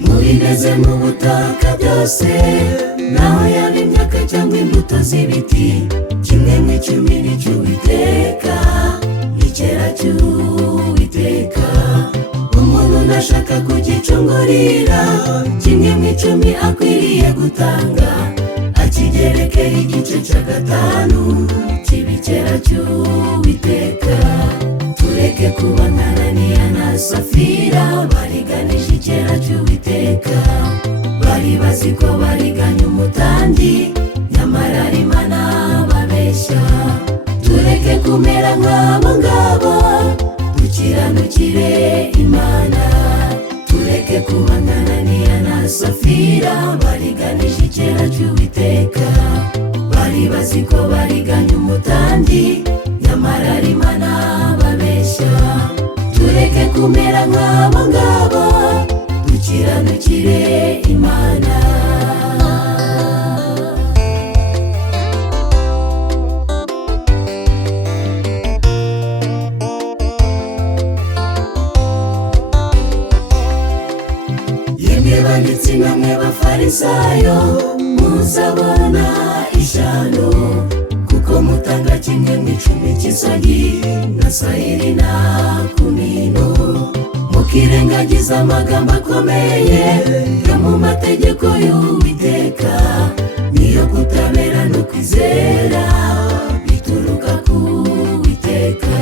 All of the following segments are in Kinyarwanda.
Mubimeze mu butaka byose, naho yaba imyaka cyangwa imbuto z'ibiti, kimwe mu icumi n'icy'Uwiteka, icyera cy'Uwiteka. Umuntu nashaka kugicungurira, kimwe mu icumi akwiriye gutanga, akigerekera igice cya gatanu cy'ibikera cy'Uwiteka. Tureke kuba nka Ananiya na Safira, bariganije icyera cy'Uwiteka. Bari bazi ko bariganya umutandi, nyamara ari Imana babeshya. Tureke kumera nk'abo ngabo, dukiranukire Imana. Tureke kuba nka Ananiya na Safira, bariganije icyera cy'Uwiteka. Bari bazi ko bariganya umutandi, nyamara ari Imana babeshya. Tureke kumera nk'abo ngabo, dukiranukire Imana. Yemwe banditsi namwe bafarisayo, muzabona ishyano, kuko mutanga kimwe mu icumi cy'isogi na sayiri na kumino, mukirengagiza amagambo akomeye yo mu mategeko y'Uwiteka, niyo kutabera no kwizera bituruka ku Uwiteka.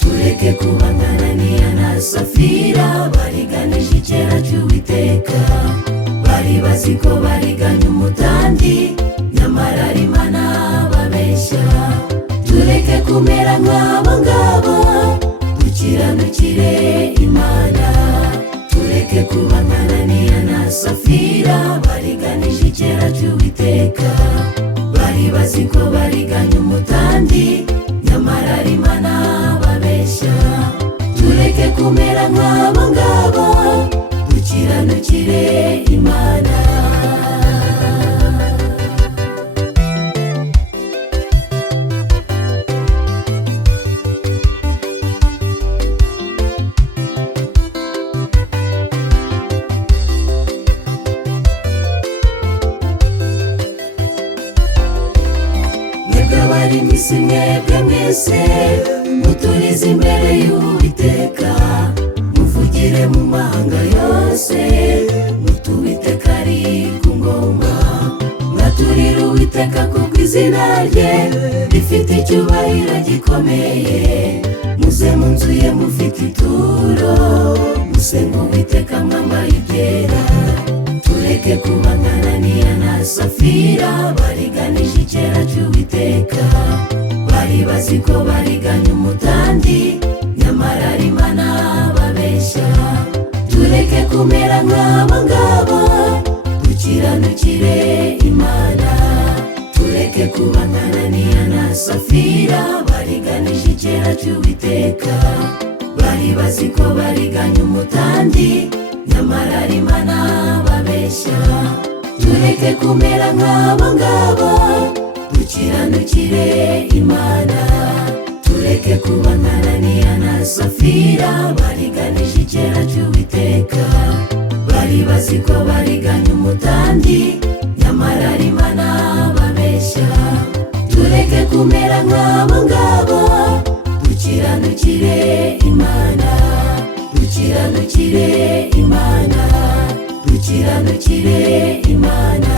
Tureke kuba nka Ananiya na Safira, bariganije icyera cy'Uwiteka. Bari bazi ko bariganya umutandi, nyamara ari Imana babeshya. Tureke kumera nk'abo ngabo, dukiranukire Imana. Tureke kuba nka Ananiya na Safira, bariganije icyera cy'Uwiteka. Bari bazi ko bariganya umutandi, nyamara ari Imana babeshya. Tureke kumera nk'abo ngabo, dukiranukire Imana. Bari mwisi mwebwe mwese, muturize imbere y'Uwiteka. Muvugire mu mahanga yose, muti Uwiteka ari ku ngoma. Mwaturire Uwiteka kuko izina rye rifite icyubahiro gikomeye. Muze mu nzu ye mufite ituro, musenga Uwiteka mwambaye ibyera. Tureke kuba nka Ananiya na Safira, bariganije icyera cy'Uwiteka. Bari bazi ko bariganya umutandi, nyamara ari Imana babeshya. Tureke kumera nk'abo ngabo, dukiranukire Imana. Tureke kuba nka Ananiya na Safira, bariganije icyera cy'Uwiteka. Bari bazi ko bariganya umutandi, nyamara ari Imana babeshya. Tureke kumera nk'abo ngabo, dukiranukire Imana. Tureke kuba nka Ananiya na Safira, bariganije icyera cy'Uwiteka. Bari bazi ko bariganya umutandi, nyamara ari Imana babeshya. Tureke kumera nk'abo ngabo, dukiranukire Imana. Dukiranukire Imana, dukiranukire Imana.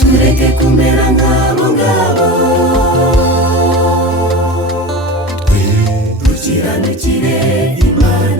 Tureke kumera nk'abo ngabo, dukiranukire Imana.